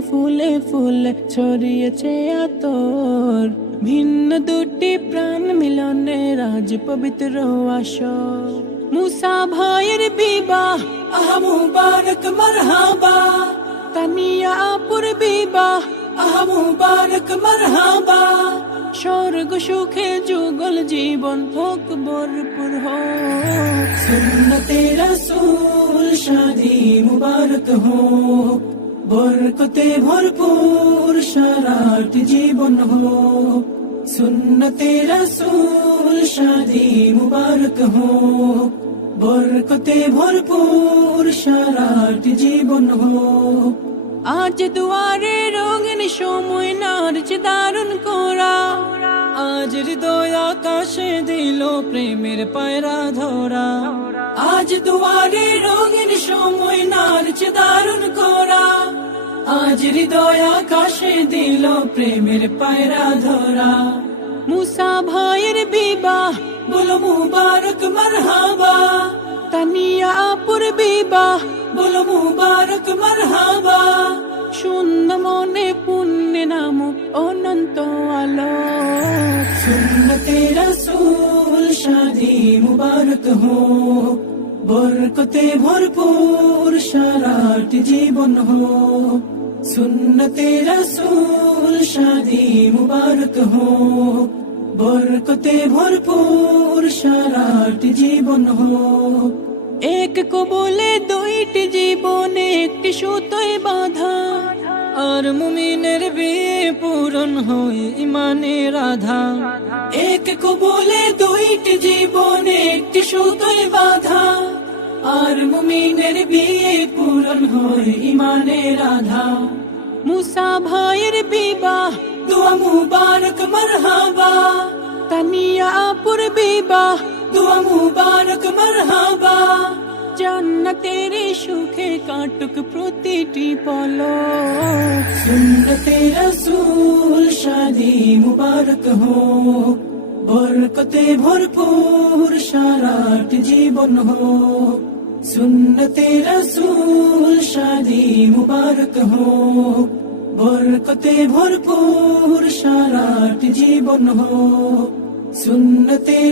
ফুলে ফুলে ছড়িয়েছে আতর। ভিন্ন দুটি প্রাণ মিলনে রাজ পবিত্র আসর। মুসা ভাইয়ের বিবাহ, আহ মুবারক, মরহাবা। তানিয়া আপুর বিবাহ, আহ মুবারক, মরহাবা। স্বর্গ সুখে যুগল জীবন হোক ভরপুর হোক। সুন্নতে রসুল শাদি মুবারক হোক। বরকতে ভরপুর সারাট জীবন হোক, সুন্নতে রসুল শাদি মুবারক হোক, বরকতে ভরপুর সারাট জীবন হোক। আজ দুয়ারে রঙিন সময় নারছে দারুণ কোরা হৃদয় আকাশে দিল প্রেমের পায়রা ধরা। আজ দুয়ারে রঙিন সময় নারছে দারুণ কোরা। আজ হৃদয় আকাশে দিল প্রেমের পায়রা ধরা। মুসা ভাইয়ের বিবাহ বলো মুবারক, মারহাবা। তানিয়া আপুর বিবাহ বলো মুবারক, মারহাবা। শূন্য মনে পুণ্য নাম, অনন্ত আলো সুন্নতে রসুল, শাদি মুবারক হোক। বরকতে ভরপুর সারাট জীবন হোক। সুন্নতে রসুল, শাদি মুবারক হোক। বরকতে ভরপুর সারাট জীবন হোক। এক কবলে দুইটি জীবনে, একটি সুতোয় বাঁধা। আর মুমিনের বিয়ে পূরণ হয় ইমানের রাধা। এক কবলে দুইটি জীবনে একটি সুতোয় বাঁধা। আর মুমিনের বিয়ে পূরণ হয় ইমানের রাধা। মুসা ভাইয়ের বিবাহ। দোয়া মুবারক মরহাবা। তানিয়া আপুর বিবাহ। দোয়া মুবারক জান্নাতের সুখে কাটুক প্রতিটি পল সুন্নতে রসুল শাদি মুবারক হোক বরকতে ভরপুর সারাট জীবন হোক সুন্নতে রসুল শাদি মুবারক হোক বরকতে ভরপুর সারাট জীবন হোক সুন্নতে